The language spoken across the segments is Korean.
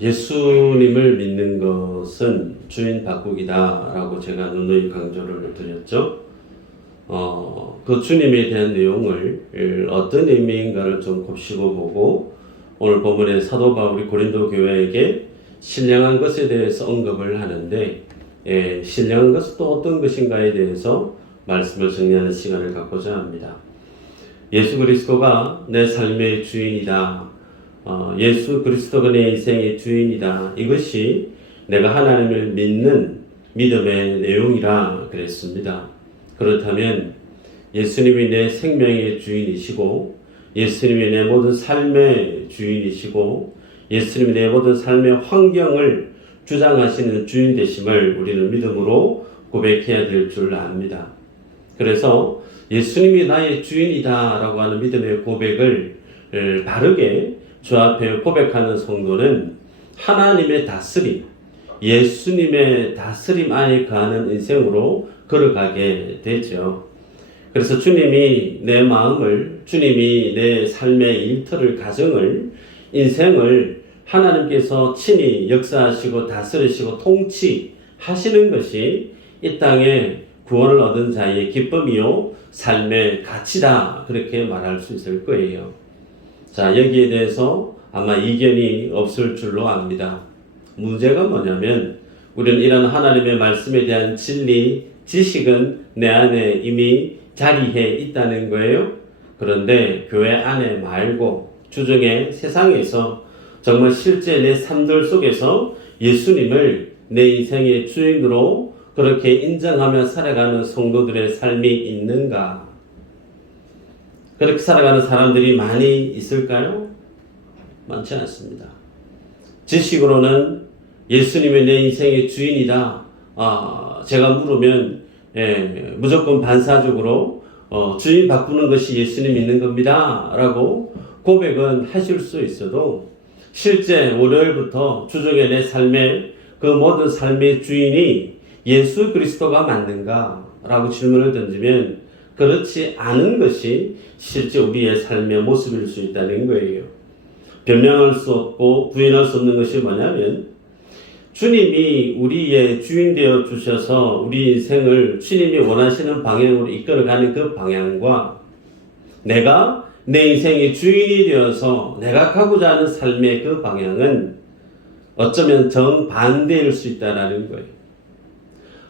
예수님을 믿는 것은 주인 바꾸기다 라고 제가 누누이 강조를 드렸죠. 그 주님에 대한 내용을 어떤 의미인가를 좀 곱씹어 보고 오늘 본문에 사도 바울이 고린도 교회에게 신령한 것에 대해서 언급을 하는데 신령한 것은 또 어떤 것인가에 대해서 말씀을 정리하는 시간을 갖고자 합니다. 예수 그리스도가 내 삶의 주인이다. 예수 그리스도가 내 인생의 주인이다. 이것이 내가 하나님을 믿는 믿음의 내용이라 그랬습니다. 그렇다면 예수님이 내 생명의 주인이시고 예수님이 내 모든 삶의 주인이시고 예수님이 내 모든 삶의 환경을 주장하시는 주인 되심을 우리는 믿음으로 고백해야 될 줄 압니다. 그래서 예수님이 나의 주인이다 라고 하는 믿음의 고백을 바르게 주 앞에 고백하는 성도는 하나님의 다스림, 예수님의 다스림 안에 거하는 인생으로 걸어가게 되죠. 그래서 주님이 내 마음을, 주님이 내 삶의 일터를, 가정을, 인생을 하나님께서 친히 역사하시고 다스리시고 통치하시는 것이 이 땅에 구원을 얻은 자의 기쁨이요 삶의 가치다, 그렇게 말할 수 있을 거예요. 자, 여기에 대해서 아마 이견이 없을 줄로 압니다. 문제가 뭐냐면 우리는 이런 하나님의 말씀에 대한 진리, 지식은 내 안에 이미 자리해 있다는 거예요. 그런데 교회 안에 말고 주중에 세상에서 정말 실제 내 삶들 속에서 예수님을 내 인생의 주인으로 그렇게 인정하며 살아가는 성도들의 삶이 있는가? 그렇게 살아가는 사람들이 많이 있을까요? 많지 않습니다. 지식으로는 예수님이 내 인생의 주인이다. 제가 물으면 무조건 반사적으로 주인 바꾸는 것이 예수님 믿는 겁니다 라고 고백은 하실 수 있어도 실제 월요일부터 주중에 내 삶의 그 모든 삶의 주인이 예수 그리스도가 맞는가? 라고 질문을 던지면 그렇지 않은 것이 실제 우리의 삶의 모습일 수 있다는 거예요. 변명할 수 없고 부인할 수 없는 것이 뭐냐면 주님이 우리의 주인 되어 주셔서 우리 인생을 주님이 원하시는 방향으로 이끌어가는 그 방향과 내가 내 인생의 주인이 되어서 내가 가고자 하는 삶의 그 방향은 어쩌면 정반대일 수 있다는 거예요.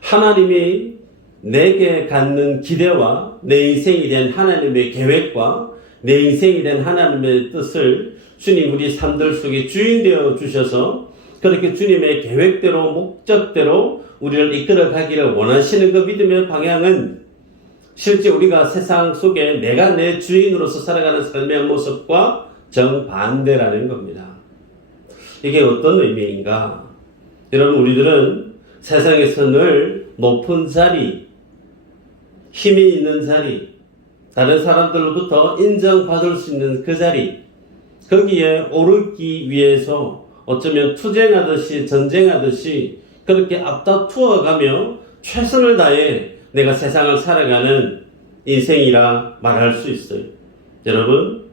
하나님이 내게 갖는 기대와 내 인생에 대한 하나님의 계획과 내 인생에 대한 하나님의 뜻을 주님 우리 삶들 속에 주인 되어 주셔서 그렇게 주님의 계획대로 목적대로 우리를 이끌어 가기를 원하시는 그 믿음의 방향은 실제 우리가 세상 속에 내가 내 주인으로서 살아가는 삶의 모습과 정반대라는 겁니다. 이게 어떤 의미인가? 여러분, 우리들은 세상에서 늘 높은 자리, 힘이 있는 자리, 다른 사람들로부터 인정받을 수 있는 그 자리, 거기에 오르기 위해서 어쩌면 투쟁하듯이 전쟁하듯이 그렇게 앞다투어 가며 최선을 다해 내가 세상을 살아가는 인생이라 말할 수 있어요. 여러분,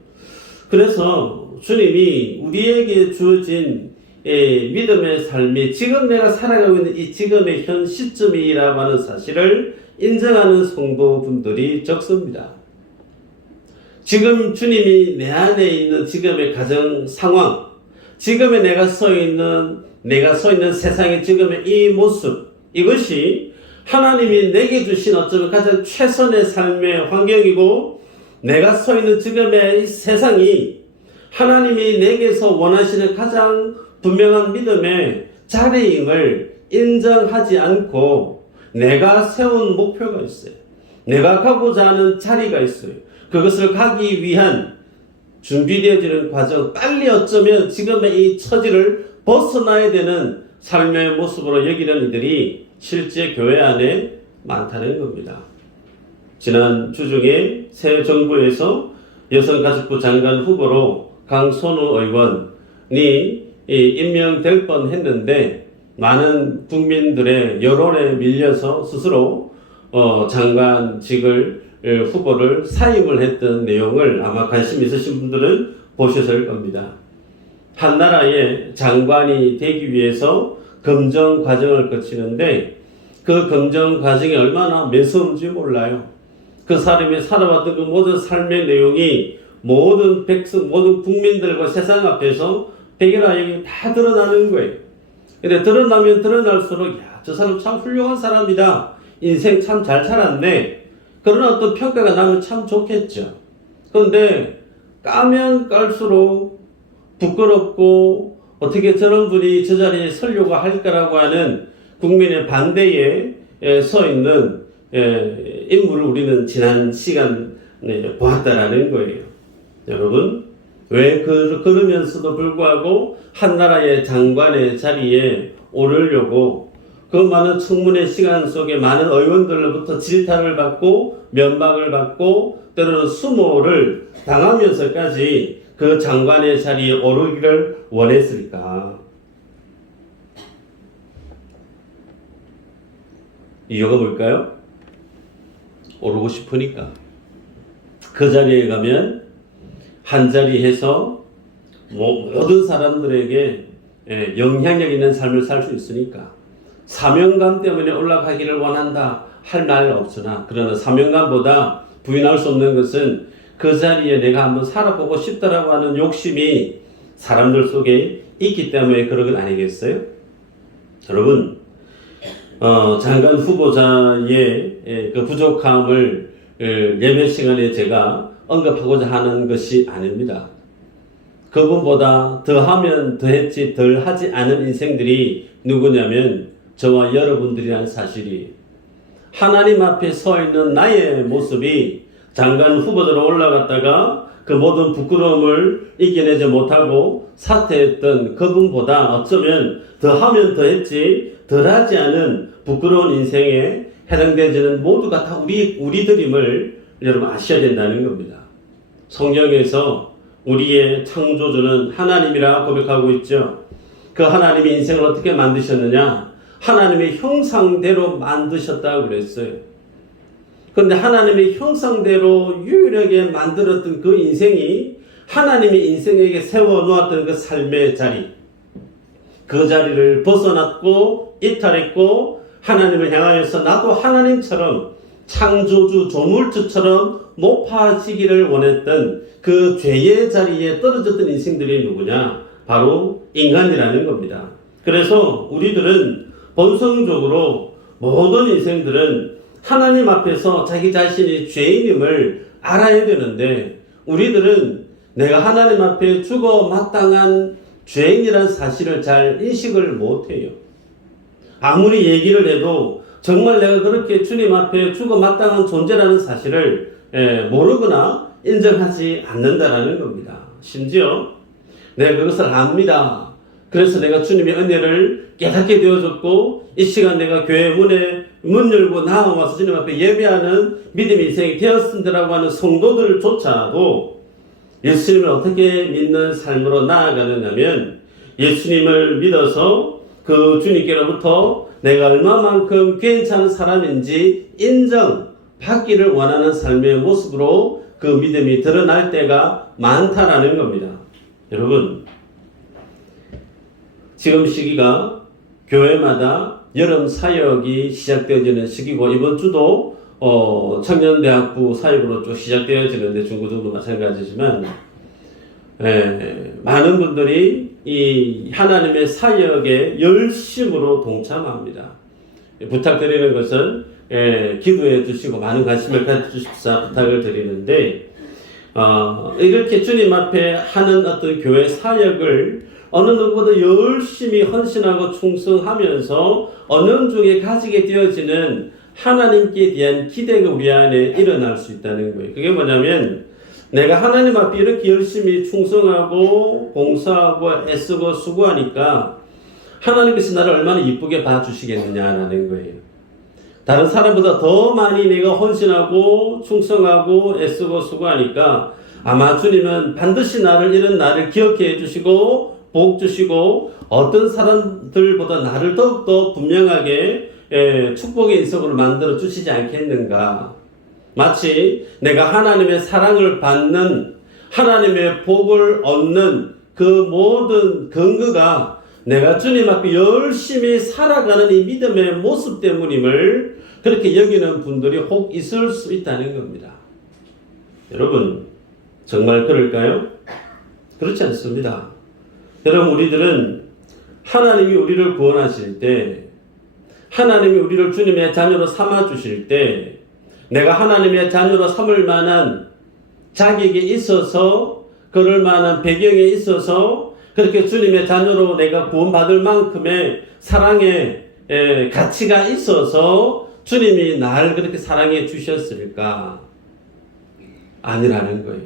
그래서 주님이 우리에게 주어진 믿음의 삶이 지금 내가 살아가고 있는 이 지금의 현 시점이라고 하는 사실을 인정하는 성도분들이 적습니다. 지금 주님이 내 안에 있는 지금의 가정 상황, 지금의 내가 서 있는 세상의 지금의 이 모습, 이것이 하나님이 내게 주신 어쩌면 가장 최선의 삶의 환경이고 내가 서 있는 지금의 이 세상이 하나님이 내게서 원하시는 가장 분명한 믿음의 자리임을 인정하지 않고 내가 세운 목표가 있어요. 내가 가고자 하는 자리가 있어요. 그것을 가기 위한 준비되어지는 과정, 빨리 어쩌면 지금의 이 처지를 벗어나야 되는 삶의 모습으로 여기는 이들이 실제 교회 안에 많다는 겁니다. 지난 주중에 새 정부에서 여성가족부 장관 후보로 강선우 의원이 임명될 뻔했는데 많은 국민들의 여론에 밀려서 스스로 장관직을 후보를 사임을 했던 내용을 아마 관심 있으신 분들은 보셨을 겁니다. 한 나라의 장관이 되기 위해서 검정 과정을 거치는데 그 검정 과정이 얼마나 매서운지 몰라요. 그 사람이 살아왔던 그 모든 삶의 내용이 모든 백성, 모든 국민들과 세상 앞에서 백일하에 다 드러나는 거예요. 근데 드러나면 드러날수록 야, 저 사람 참 훌륭한 사람이다. 인생 참 잘 살았네. 그런 어떤 평가가 나면 참 좋겠죠. 그런데 까면 깔수록 부끄럽고 어떻게 저런 분이 저 자리에 서려고 할까라고 하는 국민의 반대에 서 있는 인물을 우리는 지난 시간에 보았다라는 거예요. 여러분, 왜 그러면서도 불구하고 한 나라의 장관의 자리에 오르려고 그 많은 청문회 시간 속에 많은 의원들로부터 질타를 받고 면박을 받고 때로는 수모를 당하면서까지 그 장관의 자리에 오르기를 원했을까? 이유가 뭘까요? 오르고 싶으니까. 그 자리에 가면 한 자리에서 모든 사람들에게 영향력 있는 삶을 살 수 있으니까. 사명감 때문에 올라가기를 원한다 할 말 없으나, 그러나 사명감보다 부인할 수 없는 것은 그 자리에 내가 한번 살아보고 싶다라고 하는 욕심이 사람들 속에 있기 때문에 그런 건 아니겠어요? 여러분, 장관 후보자의 그 부족함을 예배 시간에 제가 언급하고자 하는 것이 아닙니다. 그분보다 더하면 더했지 덜하지 않은 인생들이 누구냐면 저와 여러분들이라는 사실이, 하나님 앞에 서 있는 나의 모습이 장관 후보자로 올라갔다가 그 모든 부끄러움을 이겨내지 못하고 사퇴했던 그분보다 어쩌면 더하면 더했지 덜하지 않은 부끄러운 인생에 해당되지는 모두가 다 우리들임을 여러분 아셔야 된다는 겁니다. 성경에서 우리의 창조주는 하나님이라 고백하고 있죠. 그 하나님이 인생을 어떻게 만드셨느냐? 하나님의 형상대로 만드셨다고 그랬어요. 그런데 하나님의 형상대로 유일하게 만들었던 그 인생이 하나님이 인생에게 세워놓았던 그 삶의 자리, 그 자리를 벗어났고 이탈했고 하나님을 향하여서 나도 하나님처럼 창조주 조물주처럼 높아지기를 원했던 그 죄의 자리에 떨어졌던 인생들이 누구냐? 바로 인간이라는 겁니다. 그래서 우리들은 본성적으로 모든 인생들은 하나님 앞에서 자기 자신이 죄인임을 알아야 되는데, 우리들은 내가 하나님 앞에 죽어 마땅한 죄인이라는 사실을 잘 인식을 못해요. 아무리 얘기를 해도 정말 내가 그렇게 주님 앞에 죽어 마땅한 존재라는 사실을 모르거나 인정하지 않는다라는 겁니다. 심지어 내가 그것을 압니다. 그래서 내가 주님의 은혜를 깨닫게 되어졌고 이 시간 내가 교회 문 열고 나와서 주님 앞에 예배하는 믿음의 인생이 되었습니다라고 하는 성도들조차도 예수님을 어떻게 믿는 삶으로 나아가느냐면, 예수님을 믿어서 그 주님께로부터 내가 얼마만큼 괜찮은 사람인지 인정받기를 원하는 삶의 모습으로 그 믿음이 드러날 때가 많다라는 겁니다. 여러분, 지금 시기가 교회마다 여름 사역이 시작되어지는 시기고, 이번 주도 청년대학부 사역으로 쭉 시작되어지는데 중고등도 마찬가지지만 많은 분들이 이 하나님의 사역에 열심으로 동참합니다. 부탁드리는 것은 기도해 주시고 많은 관심을 가져주십사 부탁을 드리는데, 이렇게 주님 앞에 하는 어떤 교회 사역을 어느 누구보다 열심히 헌신하고 충성하면서 언능 중에 가지게 되어지는 하나님께 대한 기대가 우리 안에 일어날 수 있다는 거예요. 그게 뭐냐면, 내가 하나님 앞에 이렇게 열심히 충성하고 봉사하고 애쓰고 수고하니까 하나님께서 나를 얼마나 이쁘게 봐주시겠느냐라는 거예요. 다른 사람보다 더 많이 내가 헌신하고 충성하고 애쓰고 수고하니까 아마 주님은 반드시 이런 나를 기억해 주시고 복 주시고 어떤 사람들보다 나를 더욱더 분명하게 축복의 인석으로 만들어 주시지 않겠는가. 마치 내가 하나님의 사랑을 받는, 하나님의 복을 얻는 그 모든 근거가 내가 주님 앞에 열심히 살아가는 이 믿음의 모습 때문임을 그렇게 여기는 분들이 혹 있을 수 있다는 겁니다. 여러분, 정말 그럴까요? 그렇지 않습니다. 여러분, 우리들은 하나님이 우리를 구원하실 때, 하나님이 우리를 주님의 자녀로 삼아주실 때, 내가 하나님의 자녀로 삼을 만한 자격에 있어서, 그럴 만한 배경에 있어서, 그렇게 주님의 자녀로 내가 구원받을 만큼의 사랑의 가치가 있어서 주님이 나를 그렇게 사랑해 주셨을까? 아니라는 거예요.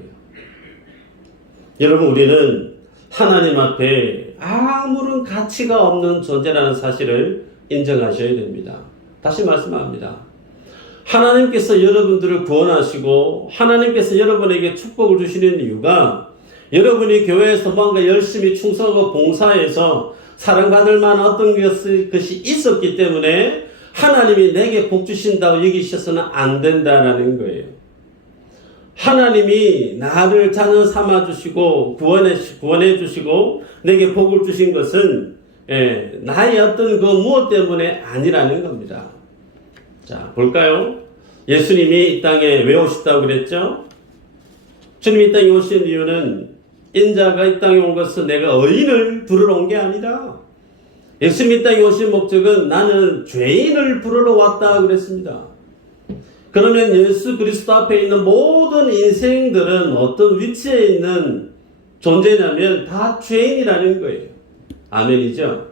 여러분, 우리는 하나님 앞에 아무런 가치가 없는 존재라는 사실을 인정하셔야 됩니다. 다시 말씀합니다. 하나님께서 여러분들을 구원하시고 하나님께서 여러분에게 축복을 주시는 이유가 여러분이 교회에서 뭔가 열심히 충성하고 봉사해서 사랑받을 만한 어떤 것이 있었기 때문에 하나님이 내게 복 주신다고 여기셔서는 안 된다라는 거예요. 하나님이 나를 자녀 삼아 주시고 구원해 주시고 내게 복을 주신 것은 나의 어떤 그 무엇 때문에 아니라는 겁니다. 자, 볼까요? 예수님이 이 땅에 왜 오셨다고 그랬죠? 주님이 이 땅에 오신 이유는 인자가 이 땅에 온 것은 내가 의인을 부르러 온 게 아니라 예수님이 이 땅에 오신 목적은 나는 죄인을 부르러 왔다 그랬습니다. 그러면 예수 그리스도 앞에 있는 모든 인생들은 어떤 위치에 있는 존재냐면 다 죄인이라는 거예요. 아멘이죠?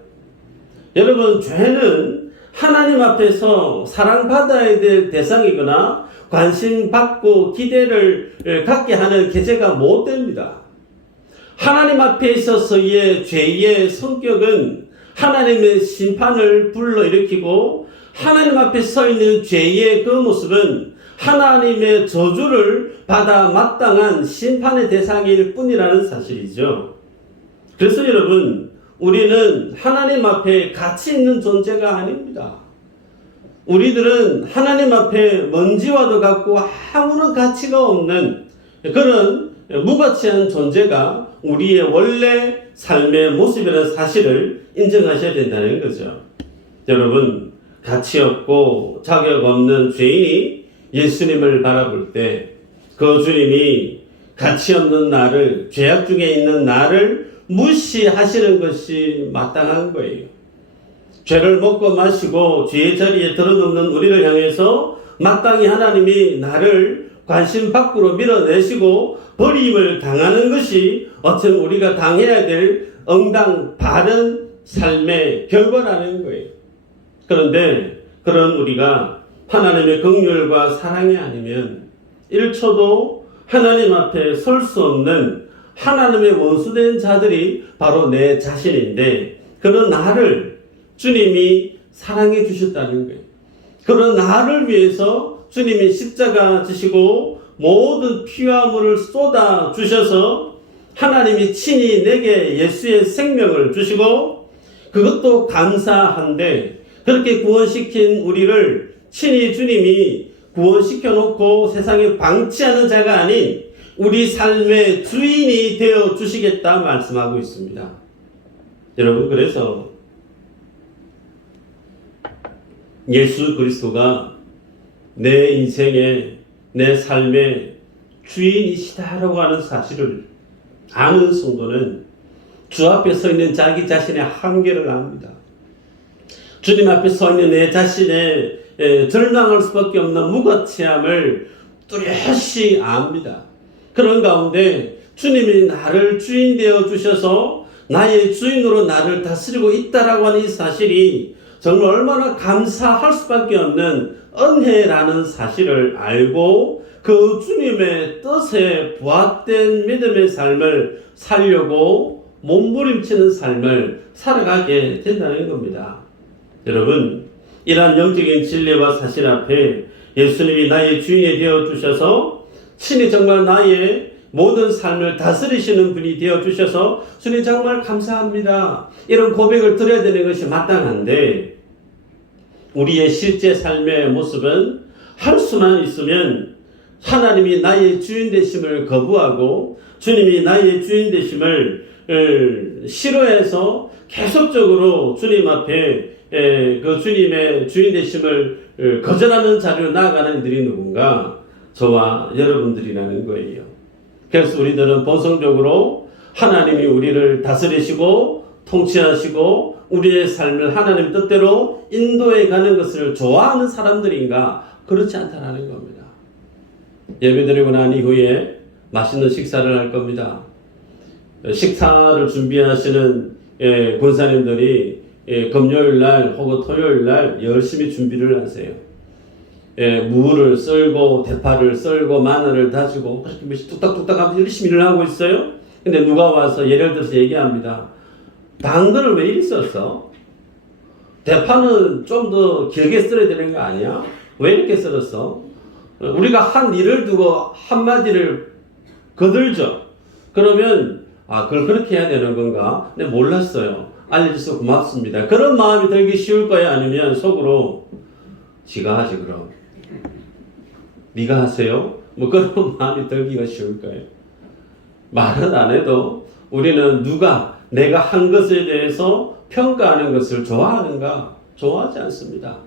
여러분, 죄는 하나님 앞에서 사랑받아야 될 대상이거나 관심받고 기대를 갖게 하는 계제가 못 됩니다. 하나님 앞에 있어서의 죄의 성격은 하나님의 심판을 불러일으키고 하나님 앞에 서 있는 죄의 그 모습은 하나님의 저주를 받아 마땅한 심판의 대상일 뿐이라는 사실이죠. 그래서 여러분, 우리는 하나님 앞에 가치 있는 존재가 아닙니다. 우리들은 하나님 앞에 먼지와도 같고 아무런 가치가 없는 그런 무가치한 존재가 우리의 원래 삶의 모습이라는 사실을 인정하셔야 된다는 거죠. 여러분, 가치 없고 자격 없는 죄인이 예수님을 바라볼 때 그 주님이 가치 없는 나를, 죄악 중에 있는 나를 무시하시는 것이 마땅한 거예요. 죄를 먹고 마시고 죄의 자리에 들어눕는 우리를 향해서 마땅히 하나님이 나를 관심 밖으로 밀어내시고 버림을 당하는 것이 어쩌면 우리가 당해야 될 응당 바른 삶의 결과라는 거예요. 그런데 그런 우리가 하나님의 긍휼과 사랑이 아니면 1초도 하나님 앞에 설 수 없는 하나님의 원수된 자들이 바로 내 자신인데 그런 나를 주님이 사랑해 주셨다는 거예요. 그런 나를 위해서 주님이 십자가 지시고 모든 피와 물을 쏟아 주셔서 하나님이 친히 내게 예수의 생명을 주시고 그것도 감사한데 그렇게 구원시킨 우리를 친히 주님이 구원시켜 놓고 세상에 방치하는 자가 아닌 우리 삶의 주인이 되어 주시겠다 말씀하고 있습니다. 여러분, 그래서 예수 그리스도가 내 인생의 내 삶의 주인이시다라고 하는 사실을 아는 성도는 주 앞에 서 있는 자기 자신의 한계를 압니다. 주님 앞에 서 있는 내 자신의 절망할 수밖에 없는 무가치함을 뚜렷이 압니다. 그런 가운데 주님이 나를 주인 되어 주셔서 나의 주인으로 나를 다스리고 있다라고 하는 이 사실이 정말 얼마나 감사할 수밖에 없는 은혜라는 사실을 알고 그 주님의 뜻에 부합된 믿음의 삶을 살려고 몸부림치는 삶을 살아가게 된다는 겁니다. 여러분, 이러한 영적인 진리와 사실 앞에 예수님이 나의 주인이 되어주셔서 친히 정말 나의 모든 삶을 다스리시는 분이 되어주셔서 주님 정말 감사합니다. 이런 고백을 드려야 되는 것이 마땅한데 우리의 실제 삶의 모습은 할 수만 있으면 하나님이 나의 주인 되심을 거부하고 주님이 나의 주인 되심을 싫어해서 계속적으로 주님 앞에 그 주님의 주인 되심을 거절하는 자리로 나아가는 이들이 누군가? 저와 여러분들이라는 거예요. 그래서 우리들은 본성적으로 하나님이 우리를 다스리시고 통치하시고 우리의 삶을 하나님 뜻대로 인도해 가는 것을 좋아하는 사람들인가? 그렇지 않다는 겁니다. 예배드리고 난 이후에 맛있는 식사를 할 겁니다. 식사를 준비하시는 권사님들이 금요일날 혹은 토요일날 열심히 준비를 하세요. 무를 썰고 대파를 썰고 마늘을 다지고 그렇게 뚝딱뚝딱 하면서 열심히 일을 하고 있어요. 근데 누가 와서 예를 들어서 얘기합니다. 당근을 왜 이리 썼어? 대파는 좀 더 길게 썰어야 되는 거 아니야? 왜 이렇게 썰었어? 우리가 한 일을 두고 한마디를 거들죠. 그러면 그걸 그렇게 해야 되는 건가? 근데 몰랐어요. 알려줘서 고맙습니다. 그런 마음이 들기 쉬울까요? 아니면 속으로 지가 하지 그럼 네가 하세요? 뭐 그런 마음이 들기가 쉬울까요? 말은 안 해도 우리는 내가 한 것에 대해서 평가하는 것을 좋아하는가? 좋아하지 않습니다.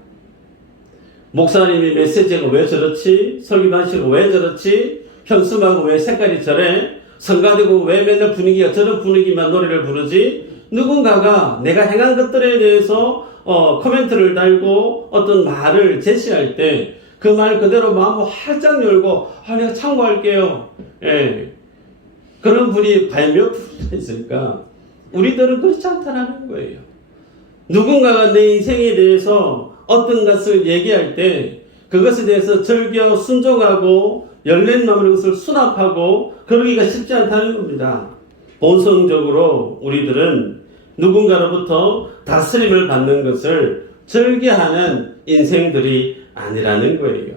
목사님이 메시지가 왜 저렇지? 설교 방식은 왜 저렇지? 현수막은 왜 색깔이 저래? 성가대고 왜 맨날 분위기가 저런 분위기만 노래를 부르지? 누군가가 내가 행한 것들에 대해서 코멘트를 달고 어떤 말을 제시할 때 그 말 그대로 마음을 활짝 열고 내가 참고할게요. 그런 분이 과연 몇 프로나 있을까? 우리들은 그렇지 않다는 거예요. 누군가가 내 인생에 대해서 어떤 것을 얘기할 때 그것에 대해서 즐겨 순종하고 열린 마음으로 그것을 수납하고 그러기가 쉽지 않다는 겁니다. 본성적으로 우리들은 누군가로부터 다스림을 받는 것을 즐겨하는 인생들이 아니라는 거예요.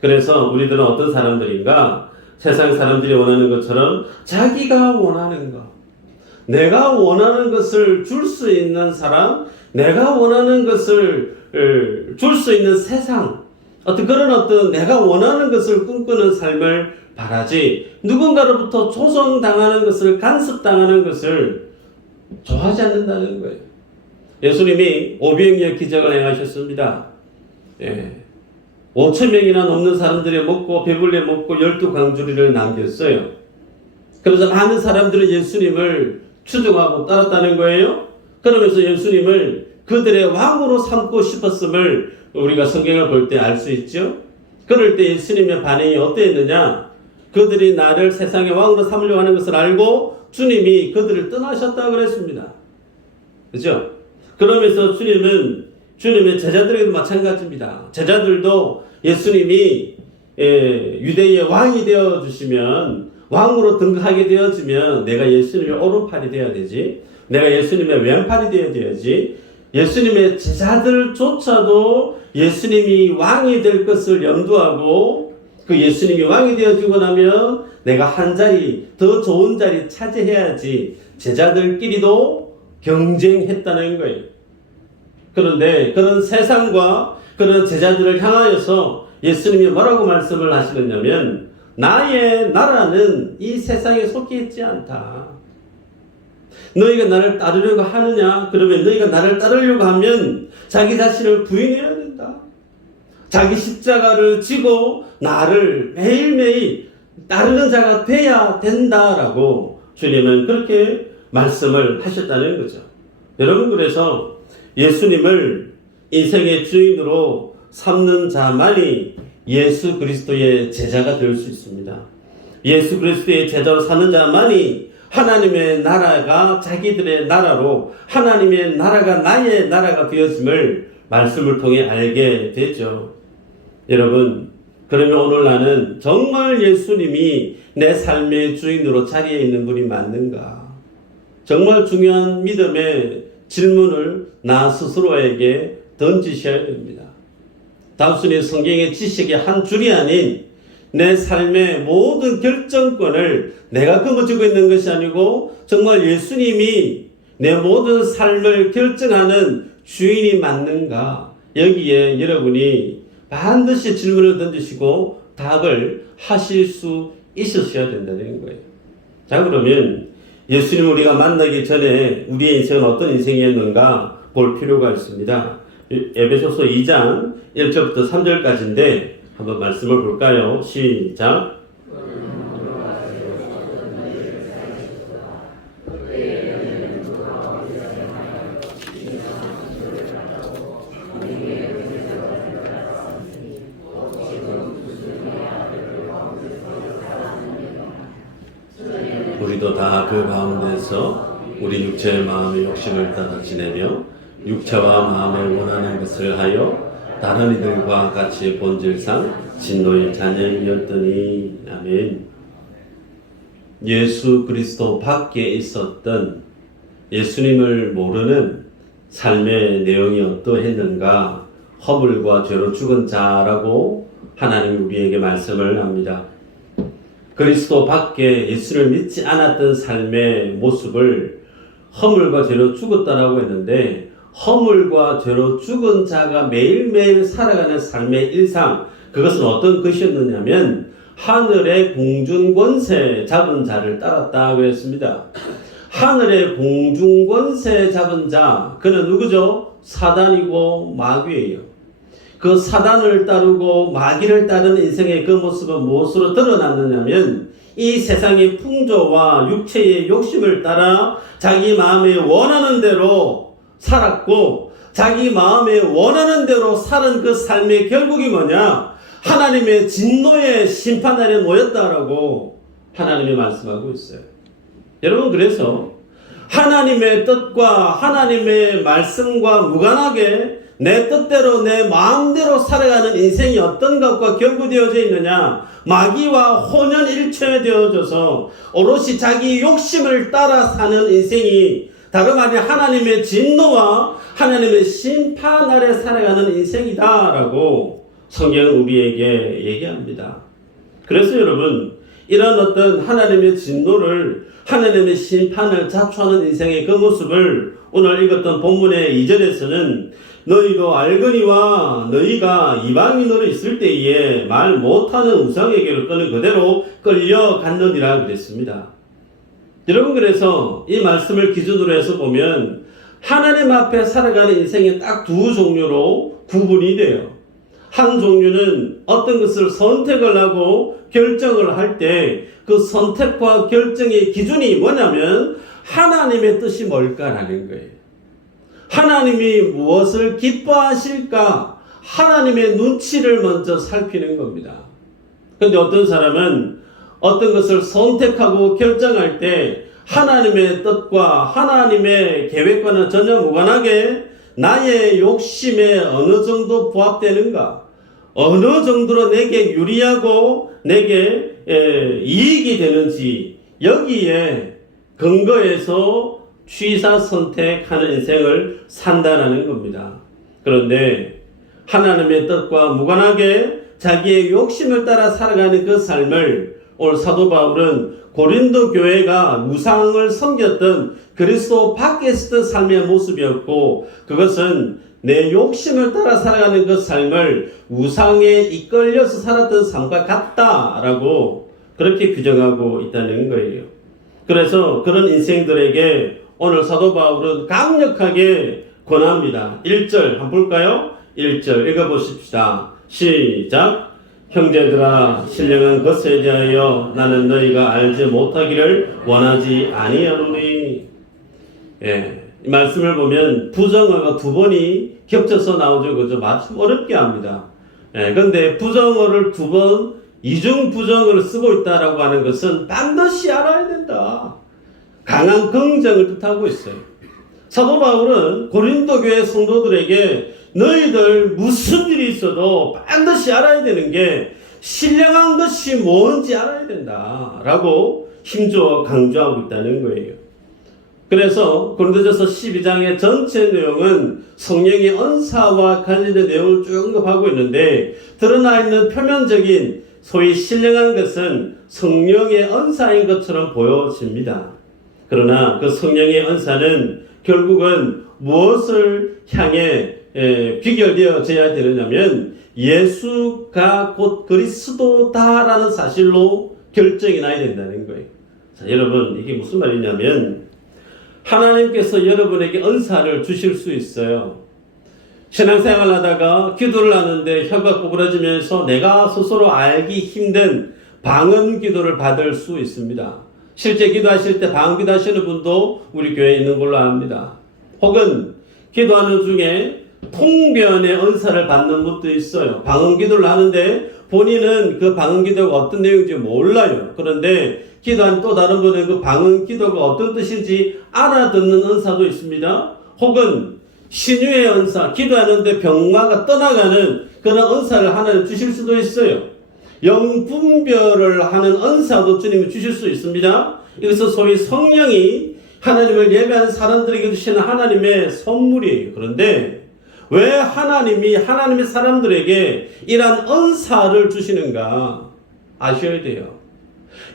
그래서 우리들은 어떤 사람들인가? 세상 사람들이 원하는 것처럼 자기가 원하는 것, 내가 원하는 것을 줄 수 있는 사람, 내가 원하는 것을 줄 수 있는 세상, 그런 내가 원하는 것을 꿈꾸는 삶을 바라지 누군가로부터 조성당하는 것을 간섭당하는 것을 좋아하지 않는다는 거예요. 예수님이 오병이어 기적을 행하셨습니다. 5,000명이나 넘는 사람들이 먹고 배불리 먹고 12광주리를 남겼어요. 그래서 많은 사람들은 예수님을 추종하고 따랐다는 거예요. 그러면서 예수님을 그들의 왕으로 삼고 싶었음을 우리가 성경을 볼 때 알 수 있죠. 그럴 때 예수님의 반응이 어땠느냐? 그들이 나를 세상의 왕으로 삼으려고 하는 것을 알고 주님이 그들을 떠나셨다고 그랬습니다. 그죠? 그러면서 주님의 제자들에게도 마찬가지입니다. 제자들도 예수님이 유대의 왕이 되어주시면, 왕으로 등극하게 되어지면 내가 예수님의 오른팔이 되어야 되지, 내가 예수님의 왼팔이 되어야 되지, 예수님의 제자들조차도 예수님이 왕이 될 것을 염두하고 그 예수님이 왕이 되어지고 나면 내가 한 자리, 더 좋은 자리 차지해야지 제자들끼리도 경쟁했다는 거예요. 그런데 그런 세상과 그런 제자들을 향하여서 예수님이 뭐라고 말씀을 하시느냐면 나의 나라는 이 세상에 속해 있지 않다. 너희가 나를 따르려고 하느냐? 그러면 너희가 나를 따르려고 하면 자기 자신을 부인해야 된다. 자기 십자가를 지고 나를 매일매일 따르는 자가 돼야 된다라고 주님은 그렇게 말씀을 하셨다는 거죠. 여러분, 그래서 예수님을 인생의 주인으로 삼는 자만이 예수 그리스도의 제자가 될 수 있습니다. 예수 그리스도의 제자로 사는 자만이 하나님의 나라가 자기들의 나라로, 하나님의 나라가 나의 나라가 되었음을 말씀을 통해 알게 되죠. 여러분, 그러면 오늘 나는 정말 예수님이 내 삶의 주인으로 자리에 있는 분이 맞는가? 정말 중요한 믿음의 질문을 나 스스로에게 던지셔야 됩니다. 단순히 성경의 지식의 한 줄이 아닌 내 삶의 모든 결정권을 내가 거머쥐고 있는 것이 아니고 정말 예수님이 내 모든 삶을 결정하는 주인이 맞는가? 여기에 여러분이 반드시 질문을 던지시고 답을 하실 수 있으셔야 된다는 거예요. 자, 그러면 예수님 우리가 만나기 전에 우리의 인생은 어떤 인생이었는가 볼 필요가 있습니다. 에베소서 2장 1절부터 3절까지인데 한번 말씀을 볼까요? 시작. 우리도 다 그 가운데서 우리 육체의 마음의 욕심을 따라 지내며 육체와 마음에 원하는 것을 하여 다른 이들과 같이 본질상 진노의 자녀이었더니. 아멘. 예수 그리스도 밖에 있었던 예수님을 모르는 삶의 내용이 어떠했는가? 허물과 죄로 죽은 자라고 하나님 우리에게 말씀을 합니다. 그리스도 밖에 예수를 믿지 않았던 삶의 모습을 허물과 죄로 죽었다라고 했는데, 허물과 죄로 죽은 자가 매일매일 살아가는 삶의 일상, 그것은 어떤 것이었느냐면 하늘의 공중권세 잡은 자를 따랐다고 했습니다. 하늘의 공중권세 잡은 자, 그는 누구죠? 사단이고 마귀예요. 그 사단을 따르고 마귀를 따르는 인생의 그 모습은 무엇으로 드러났느냐면 이 세상의 풍조와 육체의 욕심을 따라 자기 마음에 원하는 대로 살았고, 자기 마음에 원하는 대로 사는 그 삶의 결국이 뭐냐? 하나님의 진노의 심판 아래 놓였다라고 하나님이 말씀하고 있어요. 여러분, 그래서 하나님의 뜻과 하나님의 말씀과 무관하게 내 뜻대로 내 마음대로 살아가는 인생이 어떤 것과 결부되어져 있느냐? 마귀와 혼연일체되어져서 오롯이 자기 욕심을 따라 사는 인생이 다름 아닌 하나님의 진노와 하나님의 심판 아래 살아가는 인생이다라고 성경은 우리에게 얘기합니다. 그래서 여러분, 이런 어떤 하나님의 진노를, 하나님의 심판을 자초하는 인생의 그 모습을 오늘 읽었던 본문의 2절에서는 너희도 알거니와 너희가 이방인으로 있을 때에 말 못하는 우상에게로 끄는 그대로 끌려갔느니라 그랬습니다. 여러분, 그래서 이 말씀을 기준으로 해서 보면 하나님 앞에 살아가는 인생이 딱 두 종류로 구분이 돼요. 한 종류는 어떤 것을 선택을 하고 결정을 할 때 그 선택과 결정의 기준이 뭐냐면 하나님의 뜻이 뭘까라는 거예요. 하나님이 무엇을 기뻐하실까? 하나님의 눈치를 먼저 살피는 겁니다. 그런데 어떤 사람은 어떤 것을 선택하고 결정할 때 하나님의 뜻과 하나님의 계획과는 전혀 무관하게 나의 욕심에 어느 정도 부합되는가, 어느 정도로 내게 유리하고 내게 이익이 되는지 여기에 근거해서 취사 선택하는 인생을 산다라는 겁니다. 그런데 하나님의 뜻과 무관하게 자기의 욕심을 따라 살아가는 그 삶을 오늘 사도 바울은 고린도 교회가 우상을 섬겼던 그리스도 밖에 있었던 삶의 모습이었고, 그것은 내 욕심을 따라 살아가는 그 삶을 우상에 이끌려서 살았던 삶과 같다라고 그렇게 규정하고 있다는 거예요. 그래서 그런 인생들에게 오늘 사도 바울은 강력하게 권합니다. 1절 한번 볼까요? 1절 읽어보십시다. 시작. 형제들아, 신령한 것에 대하여 나는 너희가 알지 못하기를 원하지 아니하노니. 이 말씀을 보면 부정어가 두 번이 겹쳐서 나오죠. 그죠? 참 어렵게 합니다. 그런데 부정어를 두 번 이중 부정어를 쓰고 있다라고 하는 것은 반드시 알아야 된다. 강한 긍정을 뜻하고 있어요. 사도 바울은 고린도 교회 성도들에게 너희들 무슨 일이 있어도 반드시 알아야 되는 게 신령한 것이 뭔지 알아야 된다라고 힘주어 강조하고 있다는 거예요. 그래서 고린도전서 12장의 전체 내용은 성령의 언사와 관련된 내용을 쭉 언급하고 있는데, 드러나 있는 표면적인 소위 신령한 것은 성령의 언사인 것처럼 보여집니다. 그러나 그 성령의 언사는 결국은 무엇을 향해 귀결되어져야 되느냐면 예수가 곧 그리스도다라는 사실로 결정이 나야 된다는 거예요. 자, 여러분, 이게 무슨 말이냐면 하나님께서 여러분에게 은사를 주실 수 있어요. 신앙생활 하다가 기도를 하는데 혀가 구부러지면서 내가 스스로 알기 힘든 방언 기도를 받을 수 있습니다. 실제 기도하실 때 방언 기도하시는 분도 우리 교회에 있는 걸로 압니다. 혹은 기도하는 중에 통변의 은사를 받는 분도 있어요. 방언 기도를 하는데 본인은 그 방언 기도가 어떤 내용인지 몰라요. 그런데 기도한 또 다른 분은 그 방언 기도가 어떤 뜻인지 알아듣는 은사도 있습니다. 혹은 신유의 은사, 기도하는데 병마가 떠나가는 그런 은사를 하나님 주실 수도 있어요. 영분별을 하는 은사도 주님이 주실 수 있습니다. 이것은 소위 성령이 하나님을 예배하는 사람들에게 주시는 하나님의 선물이에요. 그런데 왜 하나님이 하나님의 사람들에게 이러한 은사를 주시는가 아셔야 돼요.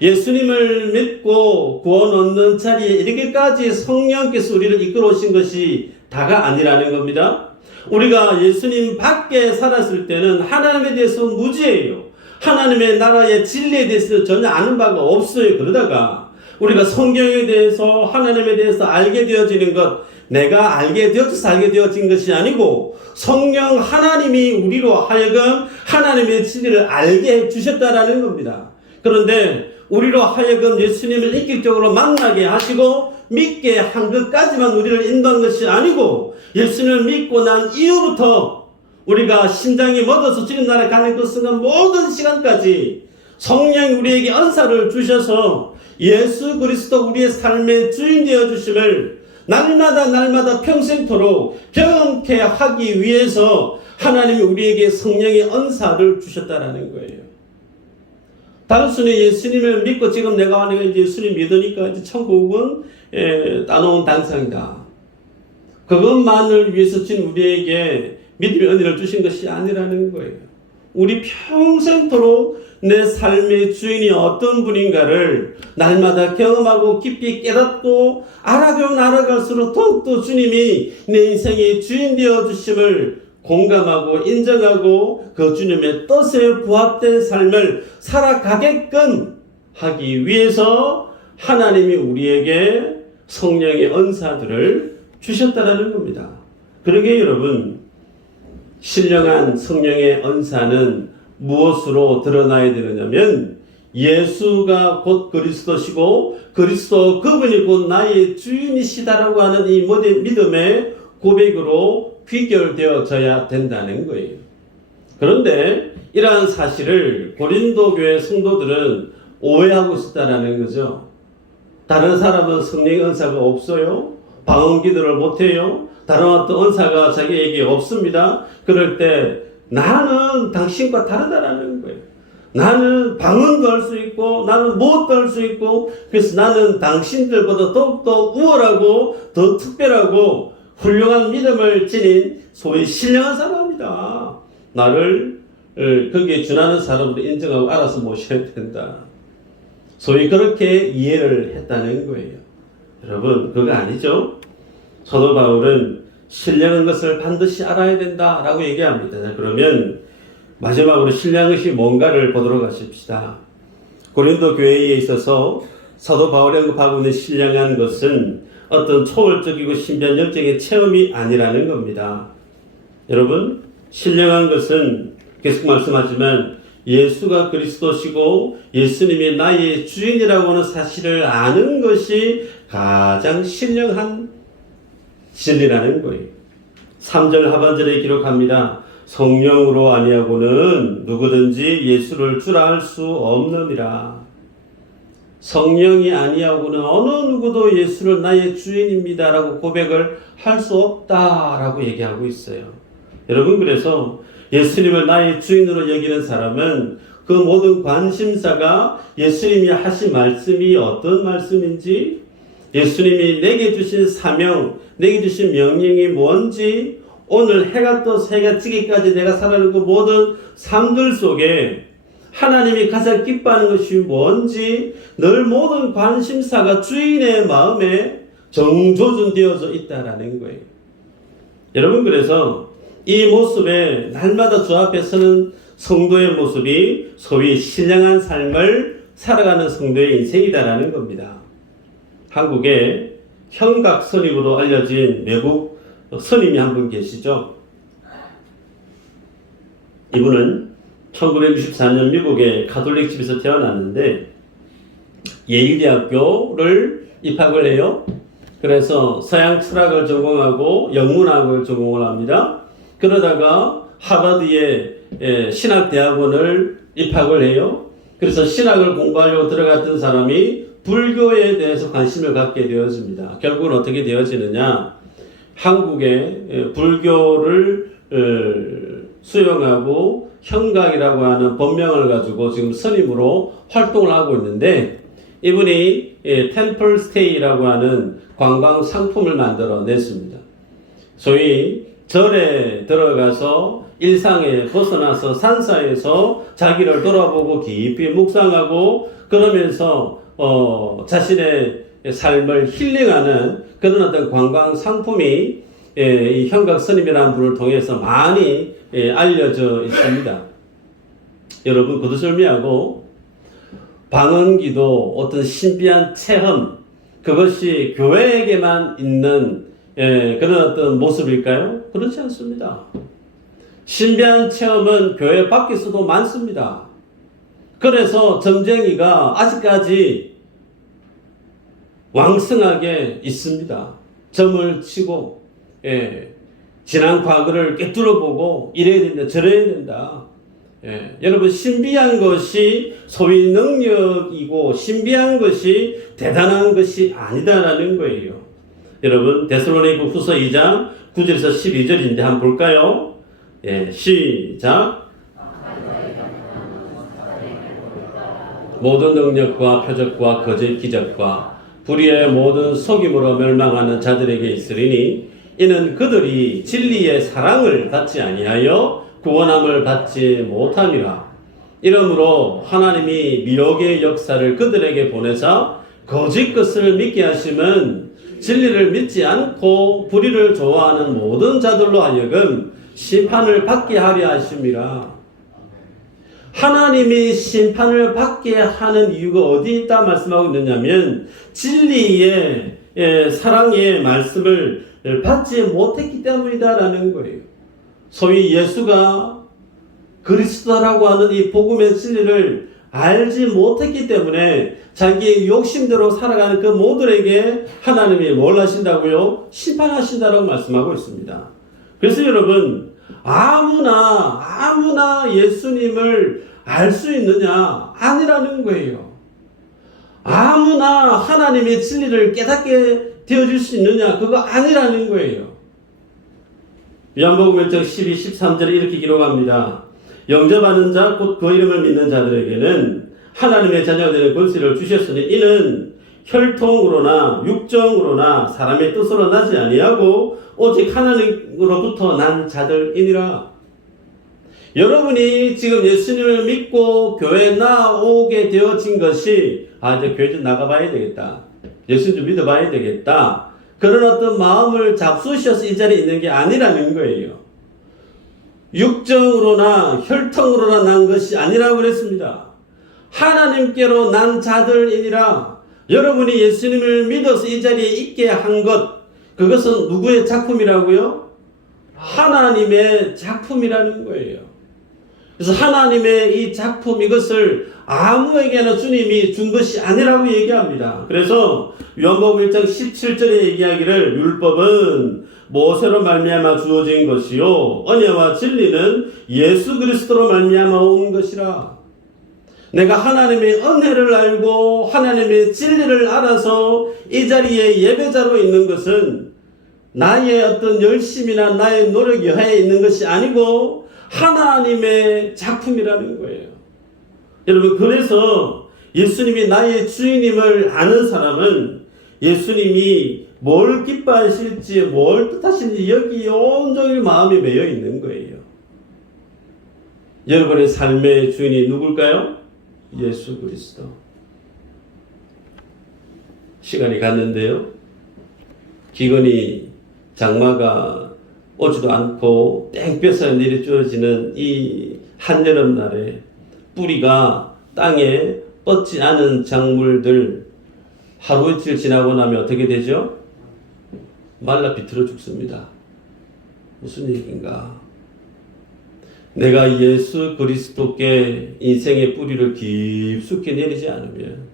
예수님을 믿고 구원 얻는 자리에 이렇게까지 성령께서 우리를 이끌어 오신 것이 다가 아니라는 겁니다. 우리가 예수님 밖에 살았을 때는 하나님에 대해서 무지해요. 하나님의 나라의 진리에 대해서 전혀 아는 바가 없어요. 그러다가 우리가 성경에 대해서 하나님에 대해서 알게 되어지는 것, 내가 알게 되어져서 알게 되어진 것이 아니고 성령 하나님이 우리로 하여금 하나님의 진리를 알게 해주셨다라는 겁니다. 그런데 우리로 하여금 예수님을 인격적으로 만나게 하시고 믿게 한 것까지만 우리를 인도한 것이 아니고 예수님을 믿고 난 이후부터 우리가 심장이 멎어서 주님 나라에 가는 그 순간 모든 시간까지 성령이 우리에게 은사를 주셔서 예수 그리스도 우리의 삶의 주인 되어 주심을 날마다 평생토록 경험케 하기 위해서 하나님이 우리에게 성령의 은사를 주셨다라는 거예요. 단순히 예수님을 믿고 지금 내가 예수님 믿으니까 이제 천국은 따놓은 당상이다. 그것만을 위해서 주님 우리에게 믿음의 은혜를 주신 것이 아니라는 거예요. 우리 평생토록 내 삶의 주인이 어떤 분인가를 날마다 경험하고 깊이 깨닫고 알아가면 알아갈수록 더욱더 주님이 내 인생의 주인 되어 주심을 공감하고 인정하고 그 주님의 뜻에 부합된 삶을 살아가게끔 하기 위해서 하나님이 우리에게 성령의 은사들을 주셨다라는 겁니다. 그러게 여러분, 신령한 성령의 은사는 무엇으로 드러나야 되느냐면 예수가 곧 그리스도시고 그리스도 그분이 곧 나의 주인이시다라고 하는 이 믿음의 고백으로 귀결되어져야 된다는 거예요. 그런데 이러한 사실을 고린도 교회 성도들은 오해하고 있었다는 거죠. 다른 사람은 성령의 은사가 없어요. 방언 기도를 못해요. 다른 어떤 은사가 자기에게 없습니다. 그럴 때 나는 당신과 다르다라는 거예요. 나는 방언도 할 수 있고 나는 무엇도 할 수 있고 그래서 나는 당신들보다 더욱더 우월하고 더 특별하고 훌륭한 믿음을 지닌 소위 신령한 사람이다. 나를 거기에 준하는 사람으로 인정하고 알아서 모셔야 된다. 소위 그렇게 이해를 했다는 거예요. 여러분 그거 아니죠? 사도 바울은 신령한 것을 반드시 알아야 된다라고 얘기합니다. 그러면 마지막으로 신령한 것이 뭔가를 보도록 하십시다. 고린도 교회에 있어서 사도 바울이 언급하고 있는 신령한 것은 어떤 초월적이고 신변적인 체험이 아니라는 겁니다. 여러분, 신령한 것은 계속 말씀하지만 예수가 그리스도시고 예수님이 나의 주인이라고 하는 사실을 아는 것이 가장 신령한 진리라는 거예요. 3절 하반절에 기록합니다. 성령으로 아니하고는 누구든지 예수를 주라 할 수 없느니라. 성령이 아니하고는 어느 누구도 예수를 나의 주인입니다라고 고백을 할 수 없다라고 얘기하고 있어요. 여러분 그래서 예수님을 나의 주인으로 여기는 사람은 그 모든 관심사가 예수님이 하신 말씀이 어떤 말씀인지 예수님이 내게 주신 사명, 내게 주신 명령이 뭔지 오늘 해가 떠서 해가 지기까지 내가 살아가는 그 모든 삶들 속에 하나님이 가장 기뻐하는 것이 뭔지 늘 모든 관심사가 주인의 마음에 정조준되어져 있다라는 거예요. 여러분 그래서 이 모습에 날마다 주 앞에 서는 성도의 모습이 소위 신령한 삶을 살아가는 성도의 인생이다라는 겁니다. 한국에 현각 선임으로 알려진 외국 선임이 한 분 계시죠. 이분은 1964년 미국의 가톨릭 집에서 태어났는데 예일대학교를 입학을 해요. 그래서 서양 철학을 전공하고 영문학을 전공을 합니다. 그러다가 하버드의 신학대학원을 입학을 해요. 그래서 신학을 공부하려고 들어갔던 사람이 불교에 대해서 관심을 갖게 되어집니다. 결국은 어떻게 되어지느냐? 한국의 불교를 수용하고 현각이라고 하는 법명을 가지고 지금 선임으로 활동을 하고 있는데, 이분이 템플 스테이라고 하는 관광 상품을 만들어 냈습니다. 소위 절에 들어가서 일상에 벗어나서 산사에서 자기를 돌아보고 깊이 묵상하고 그러면서 자신의 삶을 힐링하는 그런 어떤 관광 상품이 이 현각 스님이라는 분을 통해서 많이 알려져 있습니다. 여러분, 거두절미하고 방언기도 어떤 신비한 체험, 그것이 교회에게만 있는 그런 어떤 모습일까요? 그렇지 않습니다. 신비한 체험은 교회 밖에서도 많습니다. 그래서 점쟁이가 아직까지 왕성하게 있습니다. 점을 치고 지난 과거를 꿰뚫어보고 이래야 된다 저래야 된다. 여러분, 신비한 것이 소위 능력이고 신비한 것이 대단한 것이 아니다라는 거예요. 여러분, 데살로니가 후서 2장 9절에서 12절인데 한번 볼까요? 시작. 모든 능력과 표적과 거짓 기적과 불의의 모든 속임으로 멸망하는 자들에게 있으리니 이는 그들이 진리의 사랑을 받지 아니하여 구원함을 받지 못함이라. 이러므로 하나님이 미혹의 역사를 그들에게 보내사 거짓 것을 믿게 하심은 진리를 믿지 않고 불의를 좋아하는 모든 자들로 하여금 심판을 받게 하려 하심이라. 하나님이 심판을 받게 하는 이유가 어디 있다 말씀하고 있느냐면 진리의 사랑의 말씀을 받지 못했기 때문이다라는 거예요. 소위 예수가 그리스도라고 하는 이 복음의 진리를 알지 못했기 때문에 자기의 욕심대로 살아가는 그 모두에게 하나님이 뭘 하신다고요? 심판하신다라고 말씀하고 있습니다. 그래서 여러분, 아무나 예수님을 알 수 있느냐? 아니라는 거예요. 아무나 하나님의 진리를 깨닫게 되어줄 수 있느냐? 그거 아니라는 거예요. 요한복음 1장 12, 13절에 이렇게 기록합니다. 영접하는 자, 곧 그 이름을 믿는 자들에게는 하나님의 자녀가 되는 권세를 주셨으니 이는 혈통으로나 육정으로나 사람의 뜻으로 나지 아니하고 오직 하나님으로부터 난 자들이니라. 여러분이 지금 예수님을 믿고 교회에 나오게 되어진 것이 이제 교회 좀 나가봐야 되겠다, 예수님 좀 믿어봐야 되겠다, 그런 어떤 마음을 잡수셔서 이 자리에 있는 게 아니라는 거예요. 육정으로나 혈통으로나 난 것이 아니라고 그랬습니다. 하나님께로 난 자들이니라. 여러분이 예수님을 믿어서 이 자리에 있게 한 것, 그것은 누구의 작품이라고요? 하나님의 작품이라는 거예요. 그래서 하나님의 이 작품, 이것을 아무에게나 주님이 준 것이 아니라고 얘기합니다. 그래서 요한복음 1장 17절에 얘기하기를 율법은 모세로 말미암아 주어진 것이요 은혜와 진리는 예수 그리스도로 말미암아 온 것이라. 내가 하나님의 은혜를 알고 하나님의 진리를 알아서 이 자리에 예배자로 있는 것은 나의 어떤 열심이나 나의 노력 여하에 있는 것이 아니고 하나님의 작품이라는 거예요. 여러분, 그래서 예수님이 나의 주인임을 아는 사람은 예수님이 뭘 기뻐하실지 뭘 뜻하실지 여기 온종일 마음이 매여 있는 거예요. 여러분의 삶의 주인이 누굴까요? 예수 그리스도. 시간이 갔는데요, 기근이 장마가 오지도 않고 땡볕에 내리쬐어지는 이 한여름날에 뿌리가 땅에 뻗지 않은 작물들 하루 이틀 지나고 나면 어떻게 되죠? 말라 비틀어 죽습니다. 무슨 얘기인가? 내가 예수 그리스도께 인생의 뿌리를 깊숙이 내리지 않으면,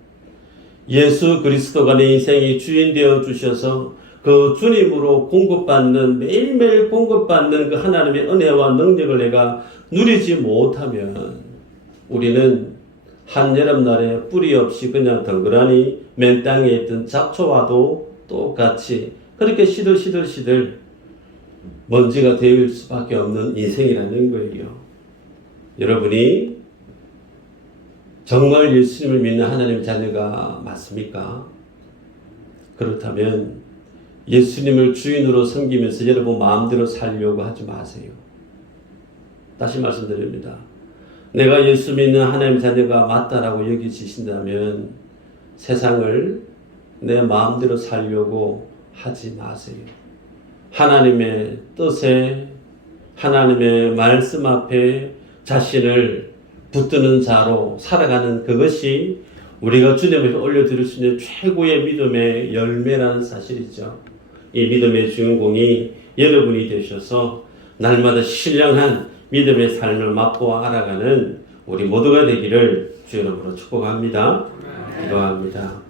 예수 그리스도가 내 인생의 주인 되어 주셔서 그 주님으로 공급받는, 매일매일 공급받는 그 하나님의 은혜와 능력을 내가 누리지 못하면, 우리는 한여름날에 뿌리 없이 그냥 덩그러니 맨 땅에 있던 잡초와도 똑같이 그렇게 시들시들 먼지가 될 수밖에 없는 인생이라는 거예요. 여러분이 정말 예수님을 믿는 하나님 자녀가 맞습니까? 그렇다면 예수님을 주인으로 섬기면서 여러분 마음대로 살려고 하지 마세요. 다시 말씀드립니다. 내가 예수 믿는 하나님 자녀가 맞다라고 여기시신다면 세상을 내 마음대로 살려고 하지 마세요. 하나님의 뜻에, 하나님의 말씀 앞에 자신을 붙드는 자로 살아가는 그것이 우리가 주님 앞에 올려드릴 수 있는 최고의 믿음의 열매라는 사실이죠. 이 믿음의 주인공이 여러분이 되셔서 날마다 신령한 믿음의 삶을 맛보아 알아가는 우리 모두가 되기를 주 이름으로 축복합니다. 기도합니다.